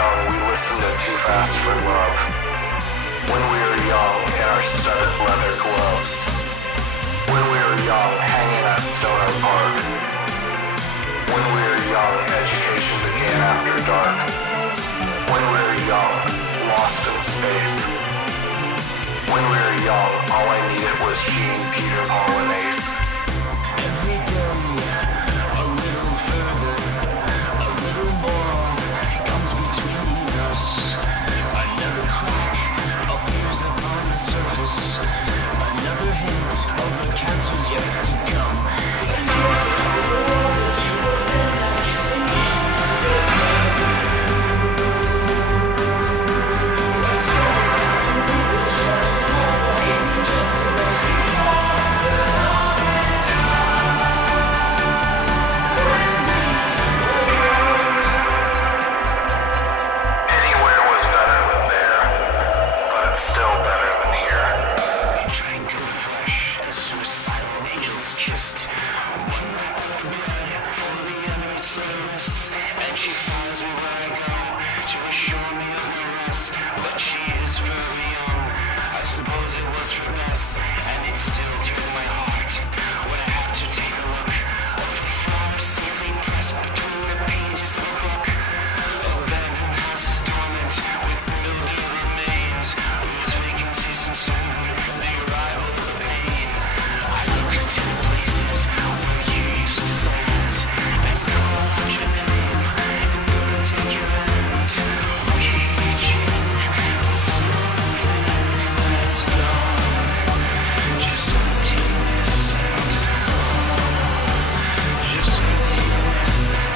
young, we listened to Too Fast for Love. When we were young, in our studded leather gloves. When we were young, hanging at Stoner Park. When we were young, education began after dark. When we were young, lost in space. When we were young, all I needed was Gene, Peter, Paul, and Ace. Every day, a little further, a little more comes between us. Another crack appears upon the surface. Another hint of the cancer's yet to come. And she follows me where I go to assure me of my rest. But she is very young. I suppose it was for best, and it still tears my heart when I have to take a look for flowers safely pressed between the pages of a book. Abandoned houses dormant with builder remains, whose vacancy some soon the arrival of the pain. I look into the places where you used to stand and call out your name and go to take your hand. Reaching for something that's gone. Just emptiness and just emptiness and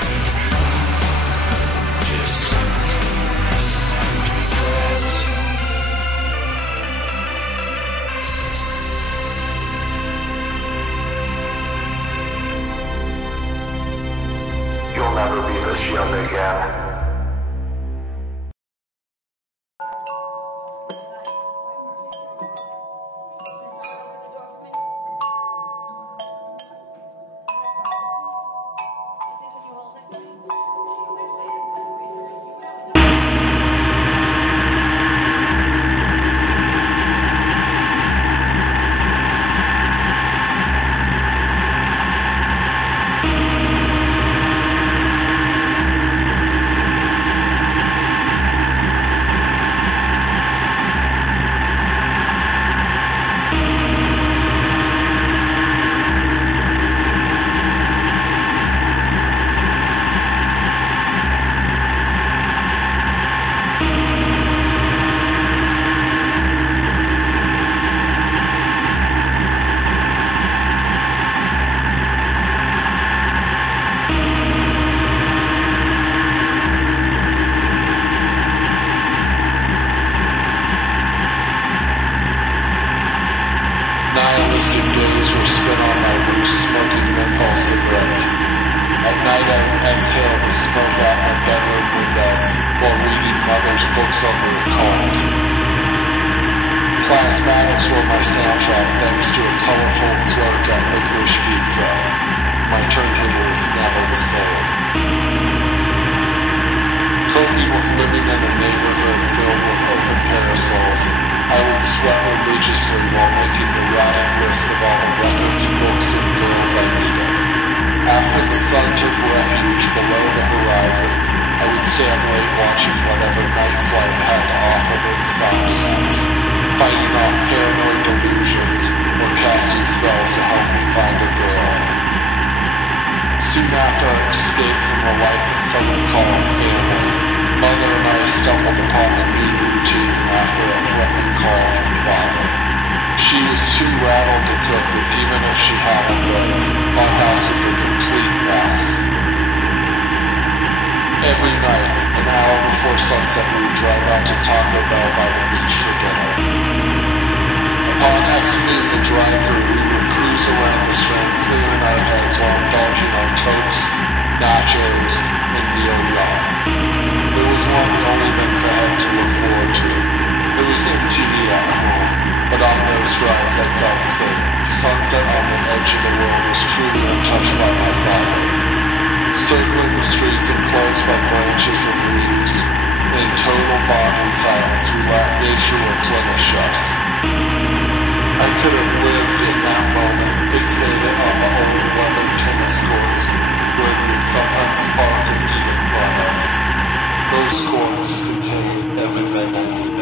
just emptiness and regret. You'll never be this young again. Nihilistic days were spent on my roof smoking menthol cigarettes. At night I would exhale the smoke out my bedroom window while reading mother's books under a cold. Plasmatics were my soundtrack thanks to a colorful clerk at Licorice Pizza. My turntable was never the same. Coping with living in a neighborhood filled with open parasols, I would sweat religiously while making neurotic lists of all the records, books, and girls I needed. After the sun took refuge below the horizon, I would stay up late watching whatever night flight had to offer the insomniacs, fighting off paranoid delusions or casting spells to help me find a girl. Soon after I escaped from a life that some would call family, Mother and I stumbled upon a new routine after a threatening call from Father. She was too rattled to cook, and even if she hadn't been, our house was a complete mess. Every night, an hour before sunset, we would drive out to Taco Bell by the beach for dinner. Upon exiting the drive-thru, we would cruise around the Strand, clearing our heads while indulging on Cokes, nachos, and Neil Young. It was one of the only events I had to look forward to. It was MTV at home, but on those drives I felt safe. Sunset on the edge of the world was truly untouched by my father. Circling the streets enclosed by branches and leaves, in could have lived in that moment, fixated on the old leather tennis courts where we'd sometimes park and eat in front of. Those courts contain everything I needed.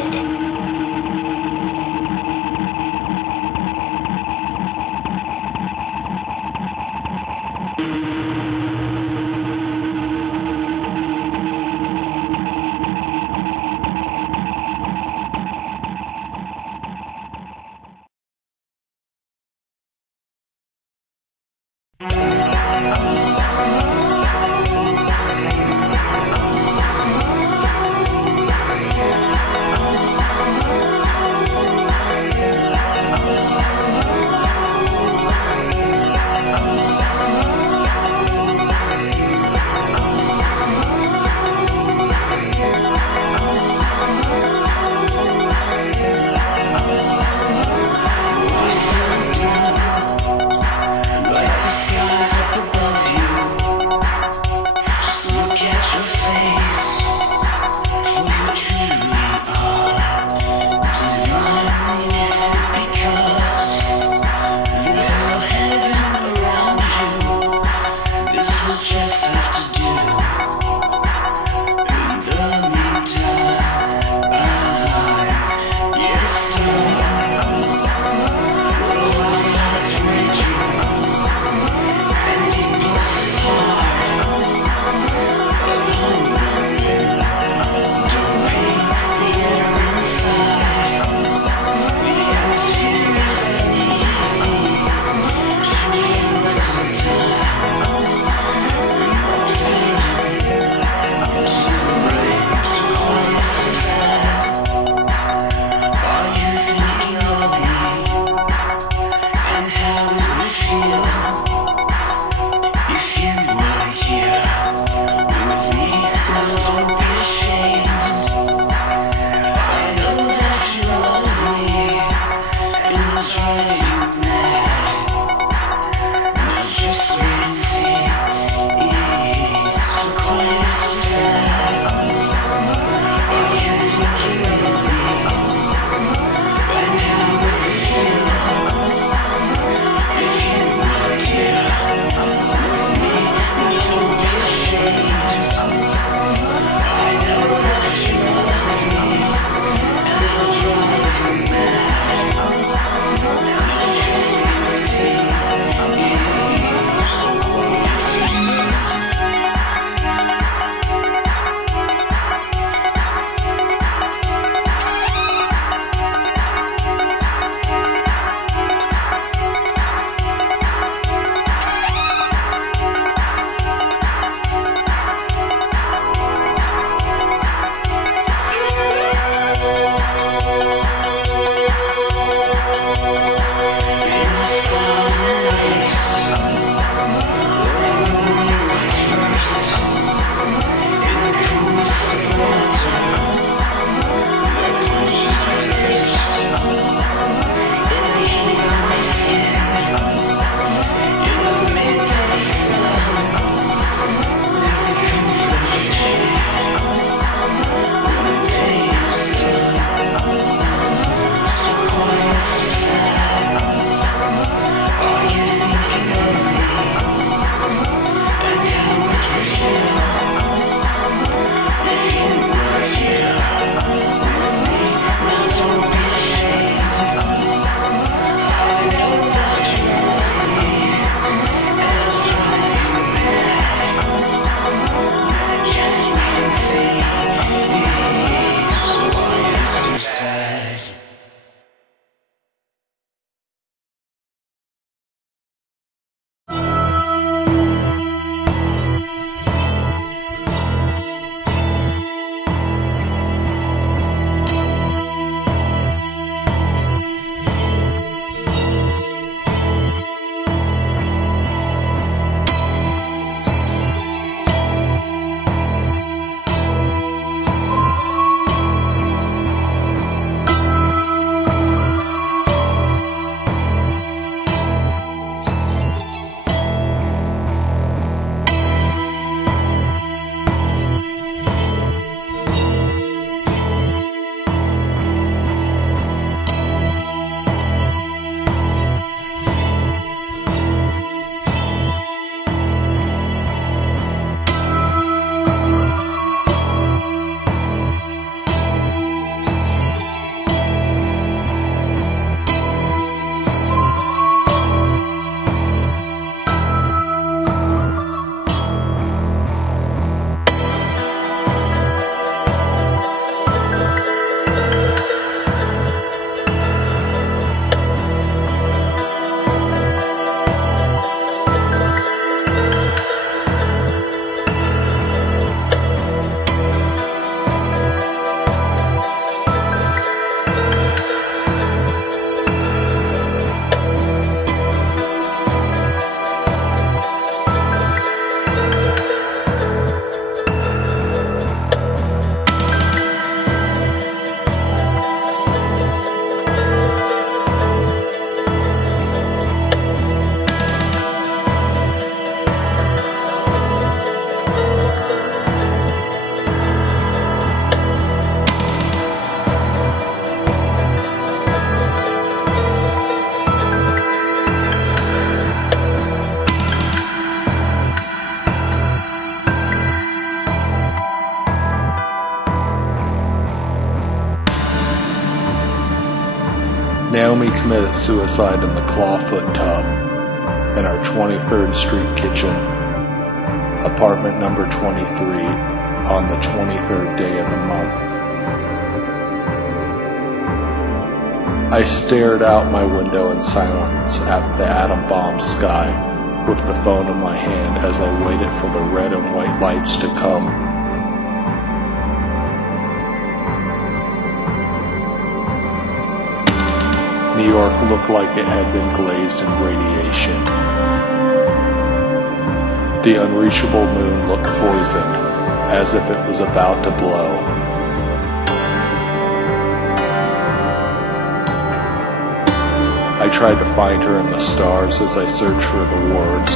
Naomi committed suicide in the clawfoot tub in our 23rd Street kitchen, apartment number 23, on the 23rd day of the month. I stared out my window in silence at the atom bomb sky with the phone in my hand as I waited for the red and white lights to come. New York looked like it had been glazed in radiation. The unreachable moon looked poisoned, as if it was about to blow. I tried to find her in the stars as I searched for the words,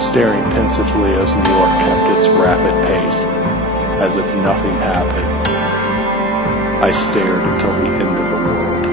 staring pensively as New York kept its rapid pace, as if nothing happened. I stared until the end of the world.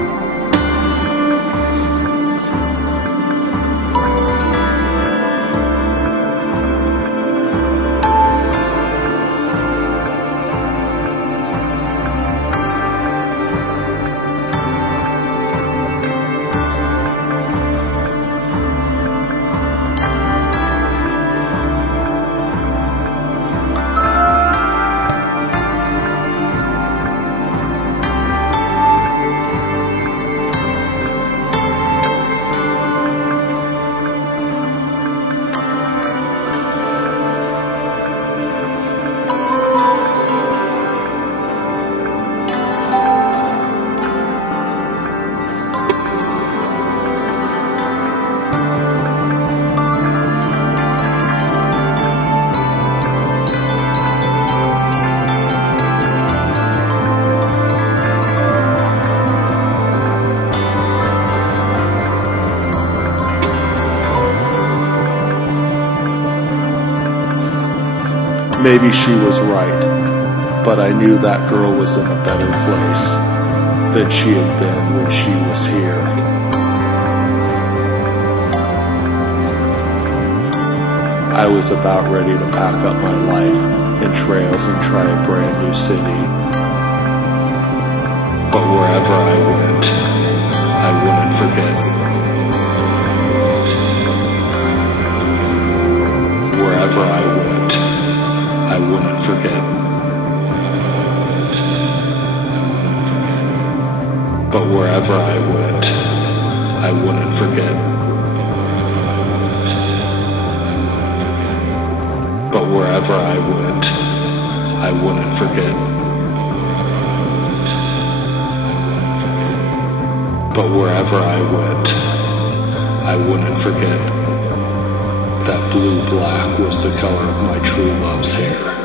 Maybe she was right, but I knew that girl was in a better place than she had been when she was here. I was about ready to pack up my life in trails and try a brand new city. But wherever I went, I wouldn't forget. Wherever I went, I wouldn't forget. But wherever I went, I wouldn't forget. But wherever I went, I wouldn't forget. But wherever I went, I wouldn't forget. That blue-black was the color of my true love's hair.